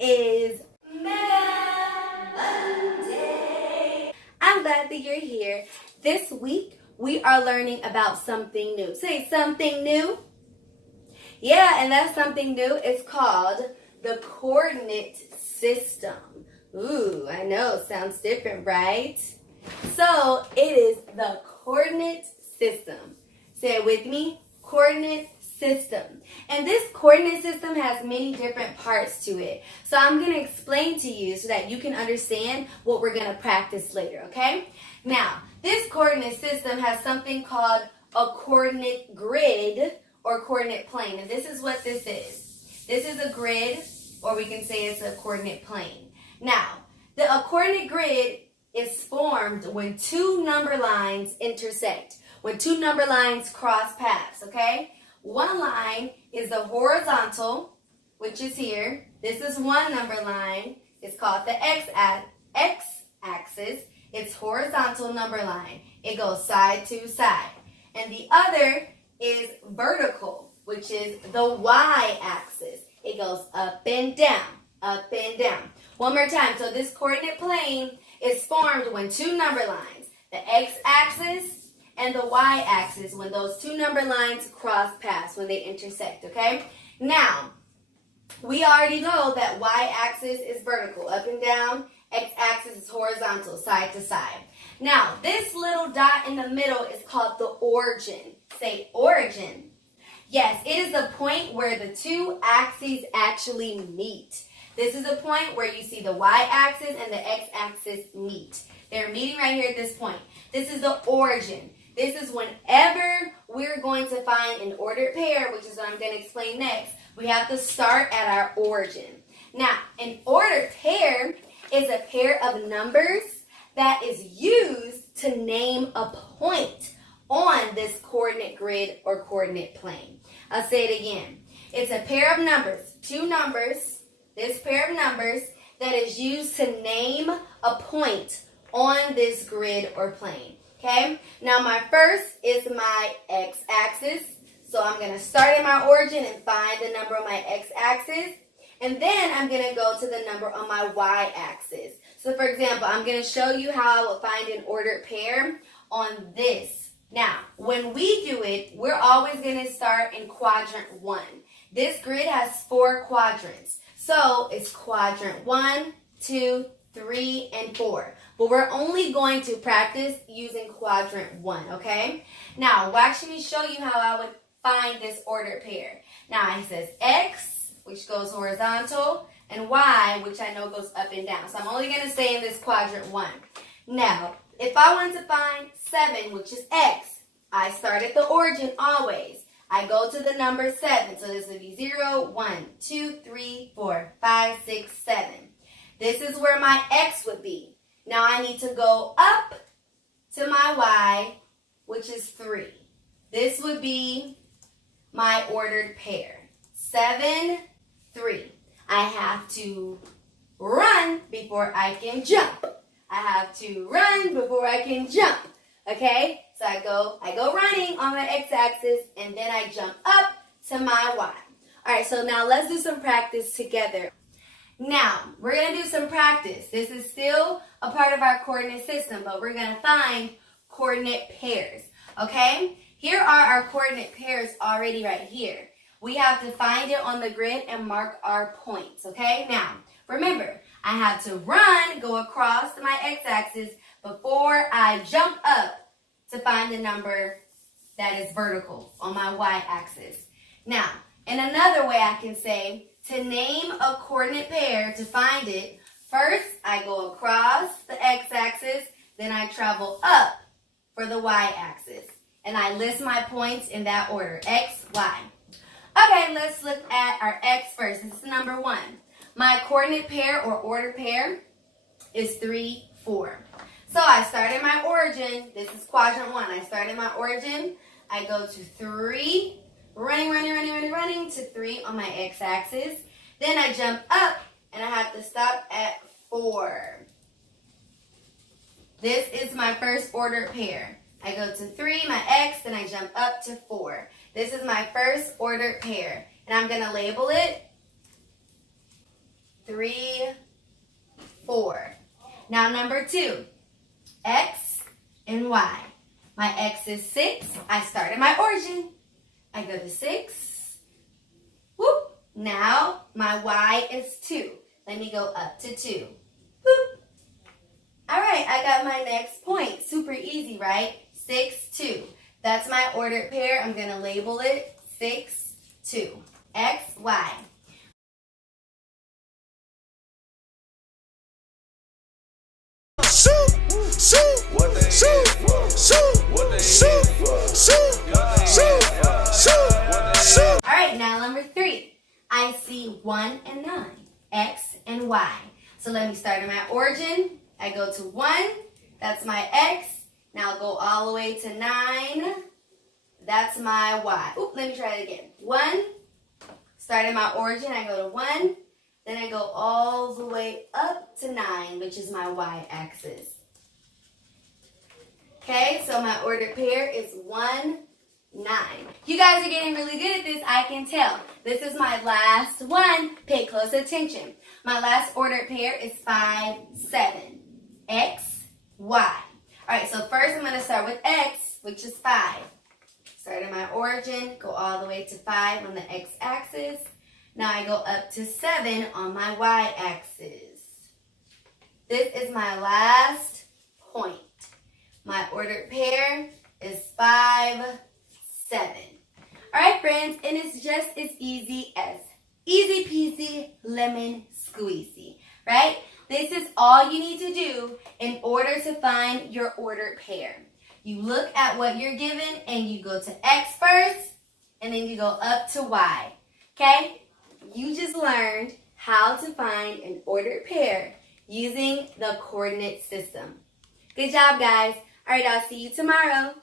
is Mega Monday. I'm glad that you're here. This week, we are learning about something new. Say something new. Yeah, and that something new is called the coordinate system. Ooh, I know, sounds different, right? So, it is the coordinate system. Say it with me, coordinate system. And this coordinate system has many different parts to it. So I'm going to explain to you so that you can understand what we're going to practice later, okay? Now, this coordinate system has something called a coordinate grid or coordinate plane. And this is what this is. This is a grid, or we can say it's a coordinate plane. Now, a coordinate grid is formed when two number lines intersect, when two number lines cross paths, okay? One line is the horizontal, which is here. This is one number line. It's called the x-axis. It's horizontal number line. It goes side to side. And the other is vertical, which is the y-axis. It goes up and down, up and down. One more time. So this coordinate plane is formed when two number lines, the x-axis and the y-axis, when those two number lines cross paths, when they intersect, okay? Now, we already know that y-axis is vertical, up and down. X-axis is horizontal, side to side. Now, this little dot in the middle is called the origin. Say origin. Yes, it is the point where the two axes actually meet. This is the point where you see the y-axis and the x-axis meet. They're meeting right here at this point. This is the origin. This is whenever we're going to find an ordered pair, which is what I'm going to explain next, we have to start at our origin. Now, an ordered pair is a pair of numbers that is used to name a point on this coordinate grid or coordinate plane. I'll say it again. It's a pair of numbers, two numbers, this pair of numbers that is used to name a point on this grid or plane. Okay, now my first is my x-axis. So I'm going to start at my origin and find the number on my x-axis. And then I'm going to go to the number on my y-axis. So for example, I'm going to show you how I will find an ordered pair on this. Now, when we do it, we're always going to start in quadrant 1. This grid has 4 quadrants. So it's quadrant 1, 2, 3, and 4. But we're only going to practice using quadrant 1, okay? Now, watch me show you how I would find this ordered pair. Now, it says X, which goes horizontal, and Y, which I know goes up and down. So I'm only going to stay in this quadrant 1. Now, if I want to find 7, which is X, I start at the origin always. I go to the number 7. So this would be 0, 1, 2, 3, 4, 5, 6, 7. This is where my X would be. Now I need to go up to my Y, which is 3. This would be my ordered pair. 7, 3. I have to run before I can jump. I have to run before I can jump. Okay? So I go running on my x-axis, and then I jump up to my Y. All right, so now let's do some practice together. Now, we're going to do some practice. This is still a part of our coordinate system, but we're going to find coordinate pairs, okay? Here are our coordinate pairs already right here. We have to find it on the grid and mark our points, okay? Now, remember, I have to run, go across my x-axis before I jump up to find the number that is vertical on my y-axis. Now, in another way I can say, to name a coordinate pair, to find it, first I go across the x-axis, then I travel up for the y-axis. And I list my points in that order, x, y. Okay, let's look at our x first. This is number 1. My coordinate pair or ordered pair is 3, 4. So I start at my origin. This is quadrant 1. I start at my origin. I go to 3. Running to 3 on my x-axis. Then I jump up, and I have to stop at 4. This is my first ordered pair. I go to 3, my x, then I jump up to 4. This is my first ordered pair. And I'm going to label it 3, 4. Now number 2, X and Y. My X is 6. I start at my origin. I go to 6. Whoop. Now my Y is 2. Let me go up to 2. Whoop. All right, I got my next point. Super easy, right? 6, 2. That's my ordered pair. I'm going to label it 6, 2. X, Y. All right, now number 3. I see 1 and 9, X and Y. So let me start at my origin. I go to 1, that's my X. Now I'll go all the way to 9, that's my Y. Oop, let me try it again. 1, start at my origin, I go to 1, then I go all the way up to 9, which is my Y axis. Okay, so my ordered pair is 1, 9. You guys are getting really good at this, I can tell. This is my last one. Pay close attention. My last ordered pair is 5, 7. X, Y. All right, so first I'm going to start with X, which is 5. Start at my origin, go all the way to 5 on the X axis. Now I go up to 7 on my Y axis. This is my last point. My ordered pair is 5, 7. All right, friends, and it's just as easy peasy lemon squeezy, right? This is all you need to do in order to find your ordered pair. You look at what you're given and you go to X first, and then you go up to Y, okay? You just learned how to find an ordered pair using the coordinate system. Good job, guys. All right, I'll see you tomorrow.